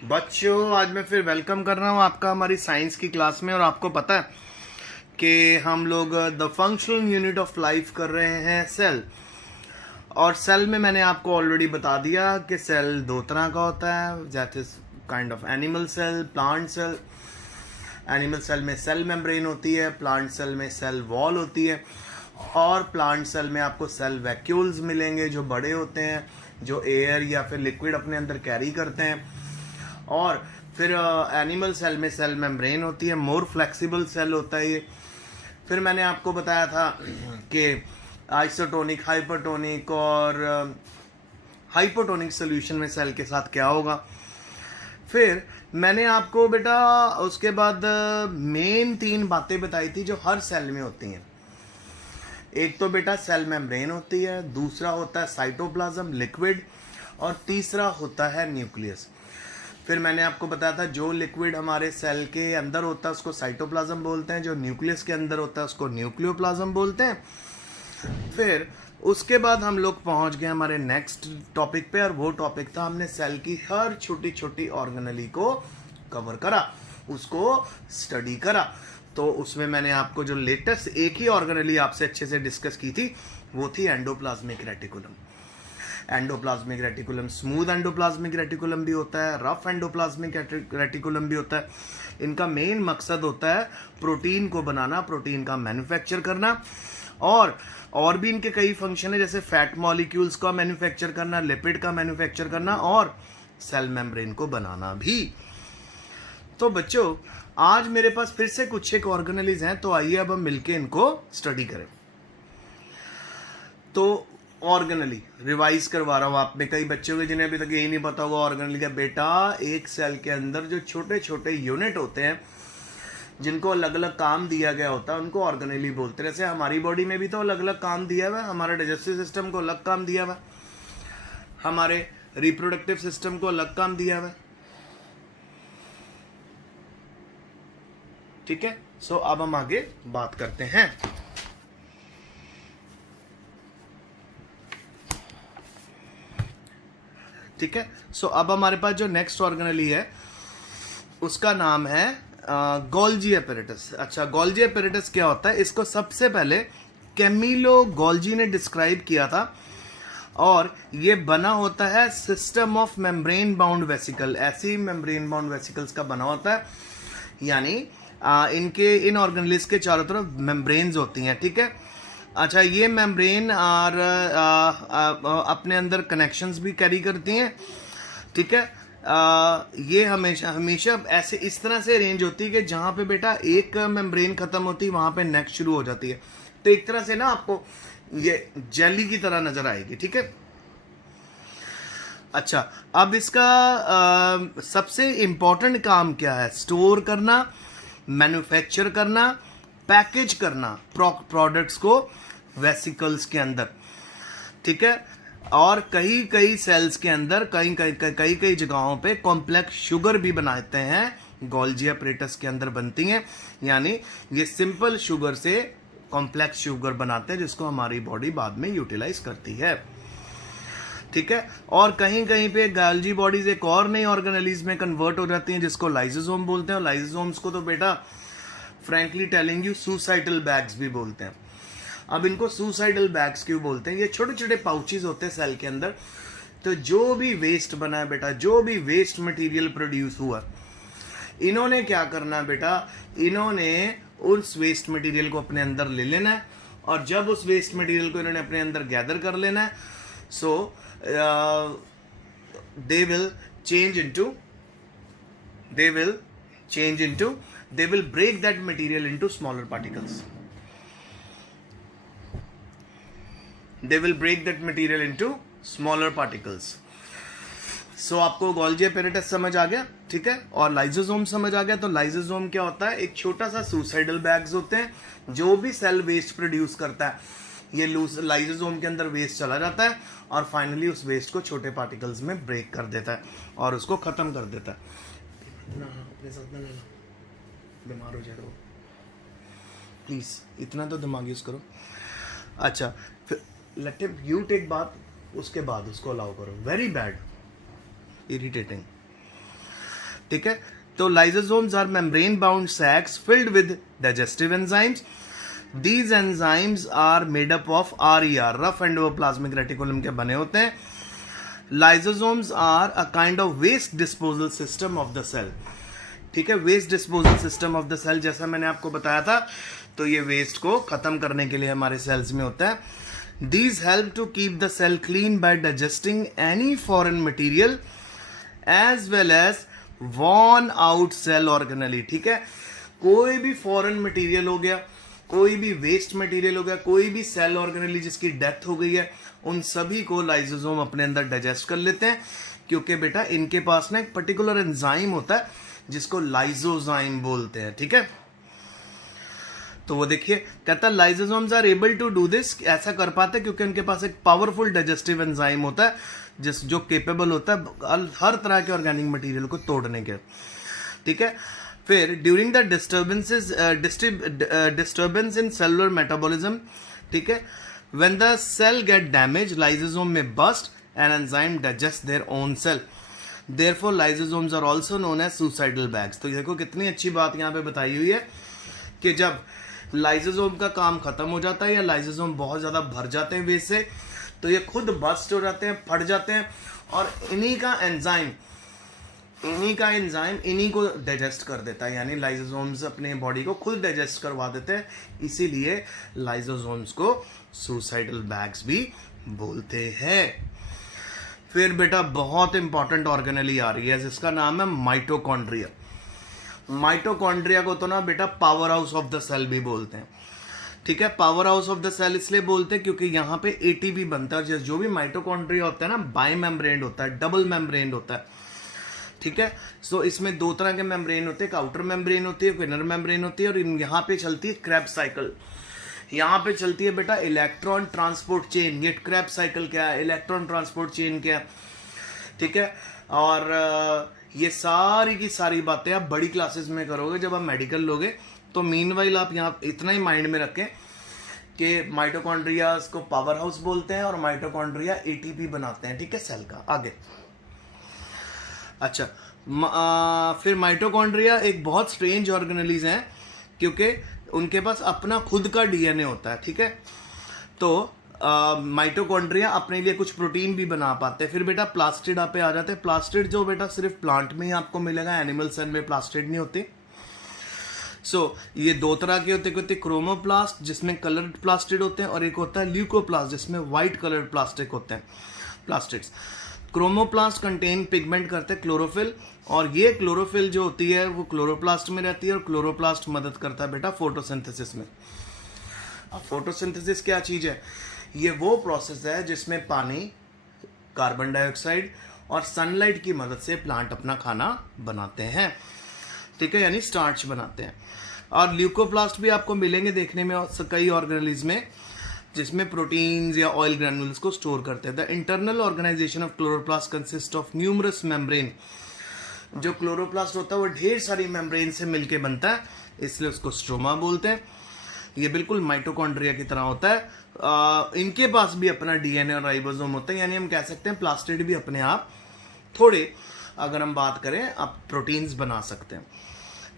बच्चों, आज मैं फिर वेलकम कर रहा हूँ आपका हमारी साइंस की क्लास में। और आपको पता है कि हम लोग the functional unit of life कर रहे हैं सेल। और सेल में मैंने आपको ऑलरेडी बता दिया कि सेल दो तरह का होता है, जैसे kind of animal cell, plant cell. Animal cell में सेल मेम्ब्रेन होती है, प्लांट सेल में सेल वॉल होती है। और प्लांट सेल में आपको सेल वैक्यूल्स मिलेंगे जो बड़े होते हैं, जो एयर या फिर लिक्विड अपने अंदर कैरी करते हैं। और फिर एनिमल सेल में सेल मेम्ब्रेन होती है, मोर फ्लेक्सिबल सेल होता है ये। फिर मैंने आपको बताया था कि आइसोटोनिक, हाइपरटोनिक और हाइपोटोनिक सोल्यूशन में सेल के साथ क्या होगा। फिर मैंने आपको बेटा उसके बाद मेन 3 बातें बताई थी जो हर सेल में होती हैं। एक तो बेटा सेल मेम्ब्रेन होती है, दूसरा होता है साइटोप्लाज्म लिक्विड, और तीसरा होता है न्यूक्लियस। फिर मैंने आपको बताया था जो लिक्विड हमारे सेल के अंदर होता है उसको साइटोप्लाज्म बोलते हैं, जो न्यूक्लियस के अंदर होता है उसको न्यूक्लियोप्लाज्म बोलते हैं। फिर उसके बाद हम लोग पहुंच गए हमारे नेक्स्ट टॉपिक पे, और वो टॉपिक था हमने सेल की हर छोटी छोटी ऑर्गेनली को कवर करा, उसको स्टडी करा। तो उसमें मैंने आपको जो लेटेस्ट एक ही ऑर्गेनली आपसे अच्छे से डिस्कस की थी वो थी endoplasmic reticulum. Endoplasmic reticulum smooth endoplasmic reticulum भी होता है, रफ एंडोप्लाज्मिक रेटिकुलम भी होता है। इनका मेन मकसद होता है प्रोटीन को बनाना, प्रोटीन का मैन्युफैक्चर करना। और भी इनके कई फंक्शन है, जैसे फैट मॉलिक्यूल्स का मैन्युफैक्चर करना, लिपिड का मैन्युफैक्चर करना, और सेल मेम्ब्रेन को बनाना भी। तो बच्चों, आज मेरे पास फिर से कुछ एक ऑर्गेनलीज हैं, तो आइए अब हम मिलके इनको स्टडी करें। तो ऑर्गेनली रिवाइज करवा रहा हूं आप में कई बच्चों के जिन्हें अभी तक यही नहीं पता होगा ऑर्गेनली का। बेटा, एक सेल के अंदर जो छोटे छोटे यूनिट होते हैं जिनको अलग अलग काम दिया गया होता है उनको ऑर्गेनली बोलते हैं। जैसे हमारी बॉडी में भी तो अलग अलग काम दिया हुआ है, हमारे डाइजेस्टिव सिस्टम को अलग काम दिया हुआ है, हमारे रिप्रोडक्टिव सिस्टम को अलग काम दिया हुआ है। ठीक है, सो अब हम आगे बात करते हैं। ठीक है, सो अब हमारे पास जो नेक्स्ट ऑर्गेनली है उसका नाम है गोल्जी एपेरेटस। अच्छा, गोल्जी एपेरेटस क्या होता है, इसको सबसे पहले कैमिलो गोल्जी ने डिस्क्राइब किया था। और ये बना होता है system of membrane bound vesicle, ऐसी मेम्ब्रेन बाउंड वेसिकल्स का बना होता है। यानी इन ऑर्गेनलीज के चारों तरफ मेम्ब्रेन्स होती हैं। ठीक है, अच्छा, ये मेम्ब्रेन और अपने अंदर कनेक्शंस भी कैरी करती हैं। ठीक है, ये हमेशा हमेशा ऐसे इस तरह से अरेंज होती है कि जहाँ पे बेटा एक मेम्ब्रेन खत्म होती है वहाँ पे नेक्स्ट शुरू हो जाती है। तो एक तरह से ना आपको ये जेली की तरह नजर आएगी। ठीक है, अच्छा, अब इसका सबसे इंपॉर्टेंट काम क्या है? स्टोर करना, मैन्युफैक्चर करना, पैकेज करना प्रोडक्ट्स को वेसिकल्स के अंदर। ठीक है, और कई कई सेल्स के अंदर कई जगहों पे कॉम्प्लेक्स शुगर भी बनाते हैं, गोल्जी एपेरेटस के अंदर बनती हैं। यानी ये सिंपल शुगर से कॉम्प्लेक्स शुगर बनाते हैं जिसको हमारी बॉडी बाद में यूटिलाइज करती है। ठीक है, और कहीं कहीं पे गोल्जी बॉडीज एक और नई ऑर्गेनलीज में कन्वर्ट हो जाती हैं जिसको लाइसोसोम बोलते हैं। और लाइसोसोम्स को तो बेटा frankly telling you suicidal bags भी बोलते हैं। अब इनको सुसाइडल बैग्स क्यों बोलते हैं? ये छोटे छोटे पाउचेस होते हैं सेल के अंदर। तो जो भी वेस्ट बना है बेटा, जो भी वेस्ट मटेरियल प्रोड्यूस हुआ, इन्होंने क्या करना है बेटा, इन्होंने उस वेस्ट मटेरियल को अपने अंदर ले लेना है। और जब उस वेस्ट मटेरियल को इन्होंने अपने अंदर गैदर कर लेना है, सो they will break that material into smaller particles. सो आपको गोल्जी एपेरेटस समझ आ गया। ठीक है, और लाइसोसोम समझ आ गया। तो लाइसोसोम क्या होता है? एक छोटा सा सुसाइडल बैग्स होते हैं। जो भी सेल वेस्ट प्रोड्यूस करता है, ये लाइसोसोम के अंदर वेस्ट चला जाता है और फाइनली उस वेस्ट को छोटे पार्टिकल्स में ब्रेक कर देता है और उसको खत्म कर देता है। अपने साथ ना बीमार हो जाएगा, प्लीज इतना तो दिमाग यूज करो। अच्छा, फिर लेट हिम यू टेक बात, उसके बाद उसको अलाउ करो। Very bad, irritating. ठीक है, तो lysosomes are membrane bound sacs filled with digestive enzymes. These enzymes are made up of RER, rough endoplasmic reticulum के बने होते हैं. Lysosomes are a kind of waste disposal system of the cell. ठीक है, waste disposal system of the cell, जैसा मैंने आपको बताया था, तो ये वेस्ट को खत्म करने के लिए हमारे सेल्स में होता है. These help to keep the cell clean by digesting any foreign material as well as worn out cell organelle. ठीक है, कोई भी फॉरेन मटेरियल हो गया, कोई भी वेस्ट मटेरियल हो गया, कोई भी सेल ऑर्गेनेली जिसकी डेथ हो गई है, उन सभी को लाइसोसोम अपने अंदर डाइजेस्ट कर लेते हैं, क्योंकि बेटा इनके पास ना एक पर्टिकुलर एंजाइम होता है जिसको लाइसोजाइम बोलते हैं. ठीक है, तो वो देखिए कहता है lysosomes are able to do this, ऐसा कर पाते हैं क्योंकि उनके पास एक पावरफुल डाइजेस्टिव एंजाइम होता है जो केपेबल होता है हर तरह के ऑर्गेनिक मटेरियल को तोड़ने के. ठीक है, फिर during the disturbance in cellular metabolism, ठीक है, when the cell get damage lysosome में burst and enzyme digest their own cell, therefore lysosomes are also known as suicidal bags. तो देखो कितनी अच्छी बात यहाँ पे बताई हुई है कि जब लाइसोसोम का काम खत्म हो जाता है या लाइसोसोम बहुत ज्यादा भर जाते हैं वेस्ट से, तो ये खुद बस्ट हो जाते हैं, फट जाते हैं, और इन्हीं का एंजाइम इन्हीं को डाइजेस्ट कर देता है. यानी लाइसोसोम्स अपने बॉडी को खुद डाइजेस्ट करवा देते हैं, इसीलिए लाइसोसोम्स को सुसाइडल बैग्स भी बोलते हैं. फिर बेटा बहुत इंपॉर्टेंट ऑर्गेनेली आ रही है जिसका नाम है माइटोकॉन्ड्रिया. माइटोकॉन्ड्रिया को तो ना बेटा power house of the cell भी बोलते हैं. ठीक है, power house of the cell इसलिए बोलते हैं क्योंकि यहाँ पे एटीपी बनता है. जो भी माइटोकॉन्ड्रिया होता है ना, बाई मेम्ब्रेन होता है, डबल मेम्ब्रेन होता है. ठीक है, सो इसमें दो तरह के मेम्ब्रेन होते हैं, एक आउटर मेम्ब्रेन होती है, एक इनर मेम्ब्रेन होती है, और यहाँ पे चलती है क्रेब्स साइकिल. यहाँ पे चलती है बेटा इलेक्ट्रॉन ट्रांसपोर्ट चेन. ये क्रेब्स साइकिल क्या है, इलेक्ट्रॉन ट्रांसपोर्ट चेन क्या है. ठीक है, और ये सारी की सारी बातें आप बड़ी क्लासेस में करोगे जब आप मेडिकल लोगे. तो मीनवाइल आप यहाँ इतना ही माइंड में रखें कि माइटोकॉन्ड्रिया को पावर हाउस बोलते हैं और माइटोकॉन्ड्रिया एटीपी बनाते हैं. ठीक है, सेल का. आगे अच्छा, फिर माइटोकॉन्ड्रिया एक बहुत स्ट्रेंज ऑर्गेनेलीज हैं क्योंकि उनके पास अपना खुद का डीएनए होता है. ठीक है, तो माइटोकॉन्ड्रिया अपने लिए कुछ प्रोटीन भी बना पाते हैं. फिर बेटा प्लास्टिड आप पे आ जाते हैं. प्लास्टिड जो बेटा सिर्फ प्लांट में ही आपको मिलेगा, एनिमल सेल में प्लास्टिड नहीं होते. ये दो तरह के होते हैं, क्रोमोप्लास्ट जिसमें कलर्ड प्लास्टिड होते हैं, और एक होता है ल्यूकोप्लास्ट जिसमें व्हाइट कलर्ड प्लास्टिक होते हैं, प्लास्टिड्स. क्रोमोप्लास्ट कंटेन पिगमेंट करते हैं क्लोरोफिल, और ये क्लोरोफिल जो होती है वो क्लोरोप्लास्ट में रहती है, और क्लोरोप्लास्ट मदद करता है बेटा फोटोसिंथेसिस में. अब फोटोसिंथेसिस क्या चीज है? ये वो प्रोसेस है जिसमें पानी, कार्बन डाइऑक्साइड और सनलाइट की मदद से प्लांट अपना खाना बनाते हैं. ठीक है, यानी स्टार्च बनाते हैं. और ल्यूकोप्लास्ट भी आपको मिलेंगे देखने में कई ऑर्गेनेलिज में, जिसमें प्रोटीन्स या ऑयल ग्रैन्युल्स को स्टोर करते हैं. The internal organisation of chloroplast consist of numerous membrane. जो क्लोरोप्लास्ट होता है वो ढेर सारी मेम्ब्रेन से मिलके बनता है, इसलिए उसको स्ट्रोमा बोलते हैं. ये बिल्कुल माइटोकॉन्ड्रिया की तरह होता है. इनके पास भी अपना डीएनए और राइबोसोम होता है, यानी हम कह सकते हैं प्लास्टिड भी अपने आप थोड़े, अगर हम बात करें, आप प्रोटीन्स बना सकते हैं.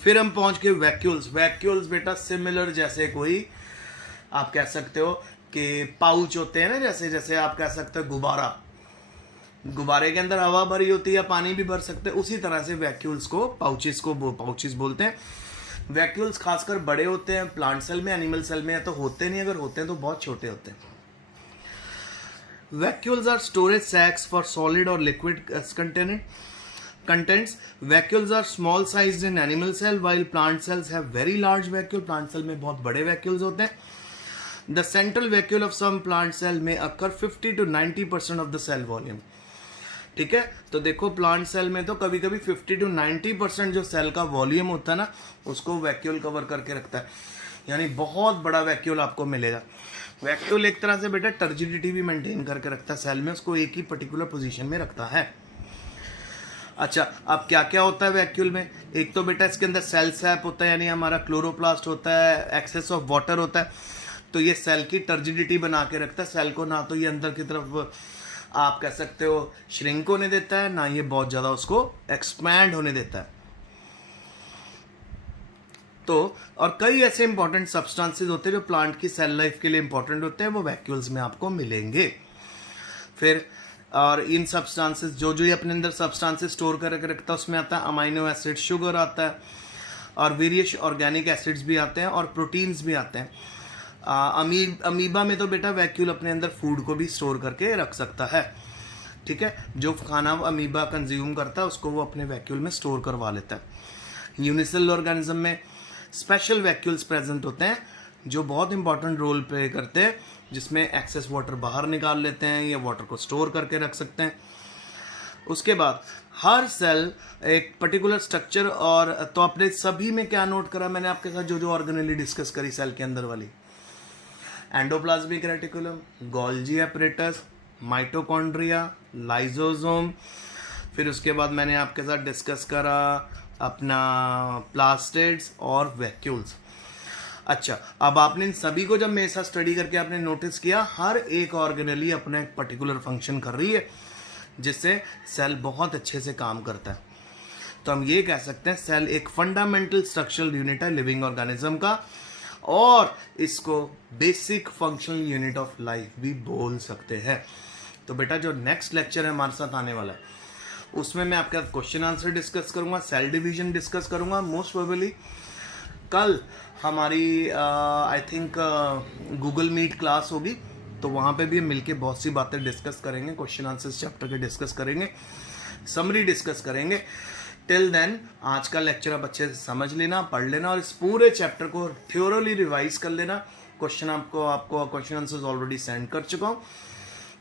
फिर हम पहुंच गए वैक्यूल्स. वैक्यूल्स बेटा सिमिलर, जैसे कोई आप कह सकते हो कि पाउच होते हैं ना, जैसे जैसे आप कह सकते हो गुब्बारे के अंदर हवा भरी होती है या पानी भी भर सकते हैं, उसी तरह से वैक्यूल्स को पाउचेस बोलते हैं. वैक्यूल्स खासकर बड़े होते हैं प्लांट सेल में, एनिमल सेल में तो होते नहीं, अगर होते हैं तो बहुत छोटे होते हैं. Vacuoles are storage sacs for solid और liquid contents. Vacuoles are small sized in animal cell while plant cells have very large vacuole. Plant cell में बहुत बड़े vacuoles होते हैं. The central vacuole of some plant cell may occur 50 to 90% of the cell volume. ठीक है, तो देखो plant cell में तो कभी कभी 50 to 90% जो सेल का वॉल्यूम होता है ना, उसको वैक्यूल कवर करके रखता है. यानी बहुत बड़ा वैक्यूल आपको मिलेगा. वैक्यूल एक तरह से बेटा टर्जिडिटी भी मेंटेन करके रखता है सेल में, उसको एक ही पर्टिकुलर पोजीशन में रखता है. अच्छा, अब क्या क्या होता है वैक्यूल में? एक तो बेटा इसके अंदर सेल सैप होता है, यानी हमारा क्लोरोप्लास्ट होता है, एक्सेस ऑफ वाटर होता है, तो ये सेल की टर्जिडिटी बना के रखता है सेल को. ना तो ये अंदर की तरफ आप कह सकते हो श्रिंक होने देता है, ना ये बहुत ज़्यादा उसको एक्सपैंड होने देता है. तो और कई ऐसे इंपॉर्टेंट सब्सटेंसेस होते हैं जो प्लांट की सेल लाइफ के लिए इंपॉर्टेंट होते हैं, वो वैक्यूल्स में आपको मिलेंगे। फिर और इन सब्सटेंसेस जो जो ये अपने अंदर सब्सटेंसेस स्टोर करके रखता है उसमें आता है अमाइनो एसिड, शुगर आता है, और वेरियस ऑर्गेनिक एसिड्स भी आते हैं और प्रोटीन्स भी आते हैं। अमीबा में तो बेटा वैक्यूल अपने अंदर फूड को भी स्टोर करके रख सकता है, ठीक है। जो खाना अमीबा कंज्यूम करता है उसको वो अपने वैक्यूल में स्टोर करवा लेता है। यूनिसेलुलर ऑर्गेनिज्म में स्पेशल वैक्यूल्स प्रेजेंट होते हैं जो बहुत इंपॉर्टेंट रोल प्ले करते हैं, जिसमें एक्सेस वाटर बाहर निकाल लेते हैं या वाटर को स्टोर करके रख सकते हैं। उसके बाद हर सेल एक पर्टिकुलर स्ट्रक्चर, और तो आपने सभी में क्या नोट करा मैंने आपके साथ जो जो ऑर्गेनेली डिस्कस करी सेल के अंदर वाली, endoplasmic reticulum, Golgi apparatus, mitochondria, lysosome. फिर उसके बाद मैंने आपके साथ डिस्कस करा अपना प्लास्टिड्स और वैक्यूल्स। अच्छा, अब आपने इन सभी को जब मेरे साथ स्टडी करके आपने नोटिस किया हर एक ऑर्गेनेली अपना एक पर्टिकुलर फंक्शन कर रही है जिससे सेल बहुत अच्छे से काम करता है। तो हम ये कह सकते हैं सेल एक फंडामेंटल स्ट्रक्चरल यूनिट है लिविंग ऑर्गेनिज्म का, और इसको basic functional unit of life भी बोल सकते हैं। तो बेटा जो नेक्स्ट लेक्चर है हमारे साथ आने वाला है उसमें मैं आपके साथ क्वेश्चन आंसर डिस्कस करूंगा, सेल डिवीजन डिस्कस करूंगा। मोस्ट प्रोबेबली कल हमारी I think Google Meet class होगी, तो वहाँ पे भी मिलके बहुत सी बातें डिस्कस करेंगे, क्वेश्चन आंसर चैप्टर के डिस्कस करेंगे, समरी डिस्कस करेंगे। टिल देन आज का लेक्चर आप अच्छे से समझ लेना, पढ़ लेना और इस पूरे चैप्टर को थ्योरली रिवाइज कर लेना। क्वेश्चन आपको क्वेश्चन आंसर्स ऑलरेडी सेंड कर चुका हूँ।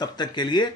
तब तक के लिए